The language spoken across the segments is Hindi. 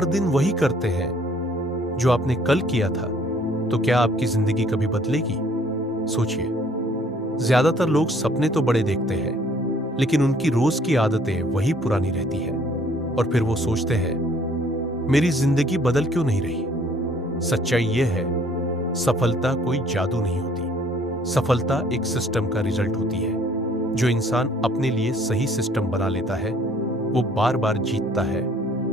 हर दिन वही करते हैं जो आपने कल किया था, तो क्या आपकी जिंदगी कभी बदलेगी? सोचिए, ज्यादातर लोग सपने तो बड़े देखते हैं, लेकिन उनकी रोज की आदतें वही पुरानी रहती है। और फिर वो सोचते हैं, मेरी जिंदगी बदल क्यों नहीं रही? सच्चाई यह है, सफलता कोई जादू नहीं होती। सफलता एक सिस्टम का रिजल्ट होती है। जो इंसान अपने लिए सही सिस्टम बना लेता है, वो बार बार जीतता है,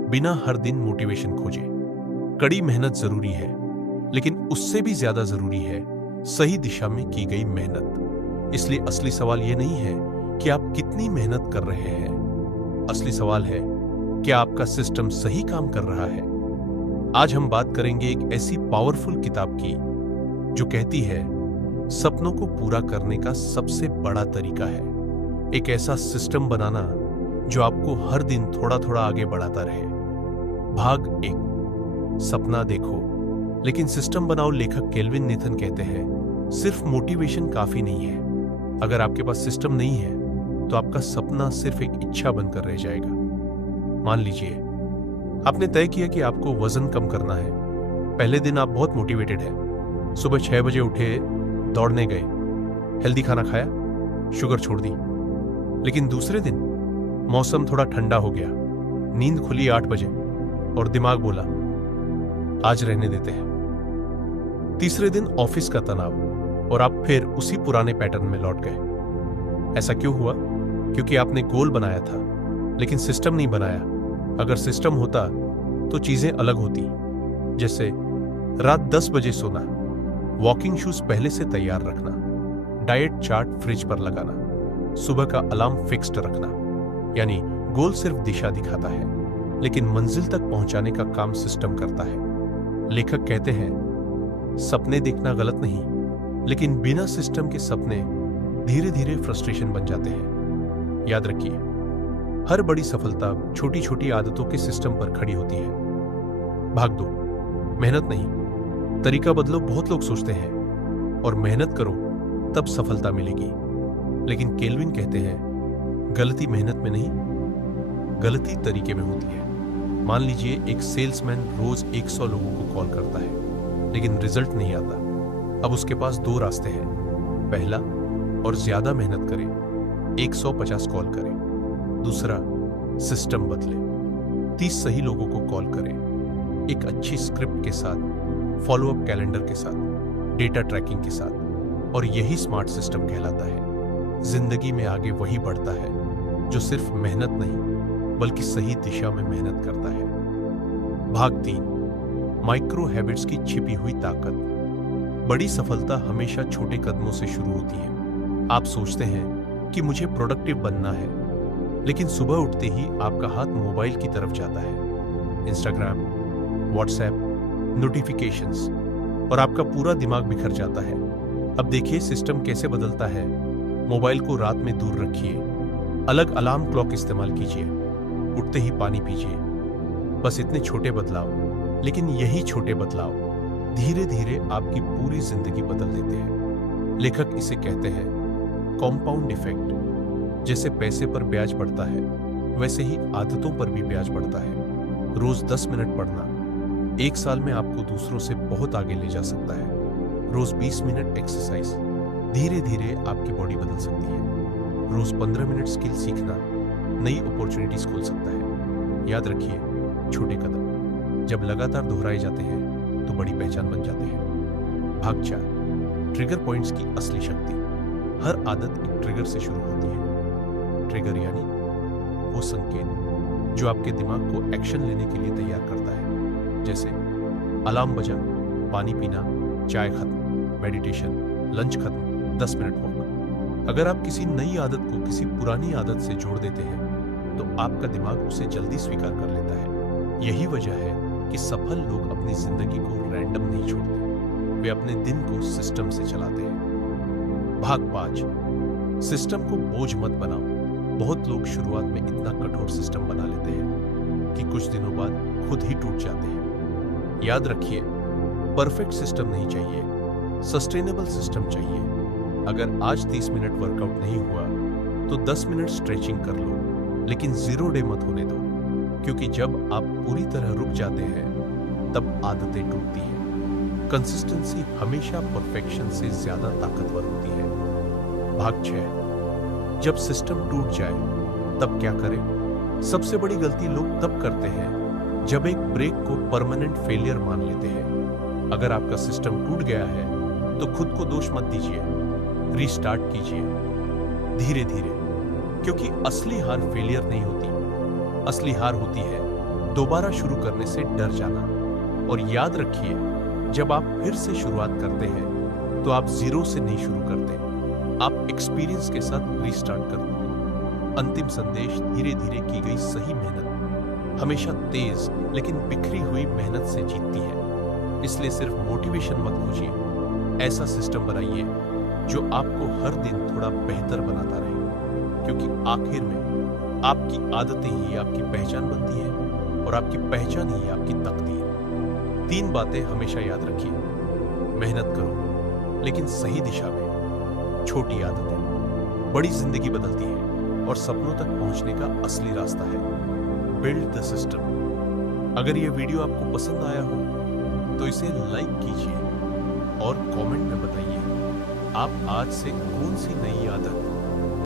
बिना हर दिन मोटिवेशन खोजे। कड़ी मेहनत जरूरी है, लेकिन उससे भी ज्यादा जरूरी है सही दिशा में की गई मेहनत। इसलिए असली सवाल यह नहीं है कि आप कितनी मेहनत कर रहे हैं। असली सवाल है, क्या आपका सिस्टम सही काम कर रहा है? आज हम बात करेंगे एक ऐसी पावरफुल किताब की जो कहती है, सपनों को पूरा करने का सबसे बड़ा तरीका है एक ऐसा सिस्टम बनाना जो आपको हर दिन थोड़ा थोड़ा आगे बढ़ाता रहे। भाग 1, सपना देखो लेकिन सिस्टम बनाओ। लेखक केल्विन नेथन कहते हैं, सिर्फ मोटिवेशन काफी नहीं है। अगर आपके पास सिस्टम नहीं है तो आपका सपना सिर्फ एक इच्छा बनकर रह जाएगा। मान लीजिए आपने तय किया कि आपको वजन कम करना है। पहले दिन आप बहुत मोटिवेटेड हैं। सुबह 6 बजे उठे, दौड़ने गए, हेल्दी खाना खाया, शुगर छोड़ दी। लेकिन दूसरे दिन मौसम थोड़ा ठंडा हो गया, नींद खुली 8 बजे और दिमाग बोला, आज रहने देते हैं। तीसरे दिन ऑफिस का तनाव और आप फिर उसी पुराने पैटर्न में लौट गए। ऐसा क्यों हुआ? क्योंकि आपने गोल बनाया था, लेकिन सिस्टम नहीं बनाया। अगर सिस्टम होता तो चीजें अलग होती। जैसे रात 10 बजे सोना, वॉकिंग शूज पहले से तैयार रखना, डाइट चार्ट फ्रिज पर लगाना, सुबह का अलार्म फिक्स्ड रखना। यानी गोल सिर्फ दिशा दिखाता है, लेकिन मंजिल तक पहुंचाने का काम सिस्टम करता है। लेखक कहते हैं, सपने देखना गलत नहीं, लेकिन बिना सिस्टम के सपने धीरे धीरे फ्रस्ट्रेशन बन जाते हैं। याद रखिए, हर बड़ी सफलता छोटी छोटी आदतों के सिस्टम पर खड़ी होती है। भाग 2, मेहनत नहीं, तरीका बदलो। बहुत लोग सोचते हैं, और मेहनत करो तब सफलता मिलेगी। लेकिन केल्विन कहते हैं, गलती मेहनत में नहीं, गलती तरीके में होती है। मान लीजिए एक सेल्समैन रोज 100 लोगों को कॉल करता है, लेकिन रिजल्ट नहीं आता। अब उसके पास 2 रास्ते हैं। पहला, और ज्यादा मेहनत करे, 150 कॉल करे। दूसरा, सिस्टम बदले, 30 सही लोगों को कॉल करे, एक अच्छी स्क्रिप्ट के साथ, फॉलोअप कैलेंडर के साथ, डेटा ट्रैकिंग के साथ। और यही स्मार्ट सिस्टम कहलाता है। जिंदगी में आगे वही बढ़ता है जो सिर्फ मेहनत नहीं, बल्कि सही दिशा में मेहनत करता है। भाग 3, माइक्रो हैबिट्स की छिपी हुई ताकत। बड़ी सफलता हमेशा छोटे कदमों से शुरू होती है। आप सोचते हैं कि मुझे प्रोडक्टिव बनना है, लेकिन सुबह उठते ही आपका हाथ मोबाइल की तरफ जाता है। इंस्टाग्राम, व्हाट्सएप, नोटिफिकेशंस, और आपका पूरा दिमाग बिखर जाता है। अब देखिए सिस्टम कैसे बदलता है। मोबाइल को रात में दूर रखिए, अलग अलार्म क्लॉक इस्तेमाल कीजिए, उठते ही पानी पीजिए। बस इतने छोटे बदलाव, लेकिन यही छोटे बदलाव धीरे धीरे आपकी पूरी जिंदगी बदल देते हैं। लेखक इसे कहते हैं कॉम्पाउंड इफेक्ट। जैसे पैसे पर ब्याज बढ़ता है, वैसे ही आदतों पर भी ब्याज बढ़ता है। रोज 10 मिनट पढ़ना 1 साल में आपको दूसरों से बहुत आगे ले जा सकता है। रोज 20 मिनट एक्सरसाइज, धीरे धीरे आपकी बॉडी बदल सकती है। रोज 15 मिनट स्किल सीखना नई अपॉर्चुनिटीज खोल सकता है। याद रखिए, छोटे कदम जब लगातार दोहराए जाते हैं तो बड़ी पहचान बन जाते हैं। भाग 4, ट्रिगर पॉइंट्स की असली शक्ति। हर आदत एक ट्रिगर से शुरू होती है। ट्रिगर यानी वो संकेत जो आपके दिमाग को एक्शन लेने के लिए तैयार करता है। जैसे अलार्म बजा, पानी पीना, चाय खत्म, मेडिटेशन, लंच खत्म, 10 मिनट वॉक। अगर आप किसी नई आदत को किसी पुरानी आदत से जोड़ देते हैं तो आपका दिमाग उसे जल्दी स्वीकार कर लेता है। यही वजह है कि सफल लोग अपनी जिंदगी को रैंडम नहीं छोड़ते, वे अपने दिन को सिस्टम से चलाते हैं। भाग 5, सिस्टम को बोझ मत बनाओ। बहुत लोग शुरुआत में इतना कठोर सिस्टम बना लेते हैं कि कुछ दिनों बाद खुद ही टूट जाते हैं। याद रखिए, परफेक्ट सिस्टम नहीं चाहिए, सस्टेनेबल सिस्टम चाहिए। अगर आज 30 मिनट वर्कआउट नहीं हुआ तो 10 मिनट स्ट्रेचिंग कर लो, लेकिन 0 डे मत होने दो, क्योंकि जब आप पूरी तरह रुक जाते हैं तब आदतें टूटती हैं। कंसिस्टेंसी हमेशा परफेक्शन से ज्यादा ताकतवर होती है। भाग 6, जब सिस्टम टूट जाए तब क्या करें? सबसे बड़ी गलती लोग तब करते हैं जब एक ब्रेक को परमानेंट फेलियर मान लेते हैं। अगर आपका सिस्टम टूट गया है तो खुद को दोष मत दीजिए, रीस्टार्ट कीजिए धीरे धीरे, क्योंकि असली हार फेलियर नहीं होती। असली हार होती है दोबारा शुरू करने से डर जाना। और याद रखिए, जब आप फिर से शुरुआत करते हैं तो आप जीरो से नहीं शुरू करते, आप एक्सपीरियंस के साथ रीस्टार्ट करते हैं। अंतिम संदेश, धीरे धीरे की गई सही मेहनत हमेशा तेज लेकिन बिखरी हुई मेहनत से जीतती है। इसलिए सिर्फ मोटिवेशन मत खोजिए, ऐसा सिस्टम बनाइए जो आपको हर दिन थोड़ा बेहतर बनाता रहे, क्योंकि आखिर में आपकी आदतें ही आपकी पहचान बनती है और आपकी पहचान ही आपकी तकदीर। 3 बातें हमेशा याद रखिए। मेहनत करो लेकिन सही दिशा में। छोटी आदतें बड़ी जिंदगी बदलती है और सपनों तक पहुंचने का असली रास्ता है। Build the system. अगर यह वीडियो आपको पसंद आया हो तो इसे लाइक कीजिए और कमेंट में बताइए आप आज से कौन सी नई आदत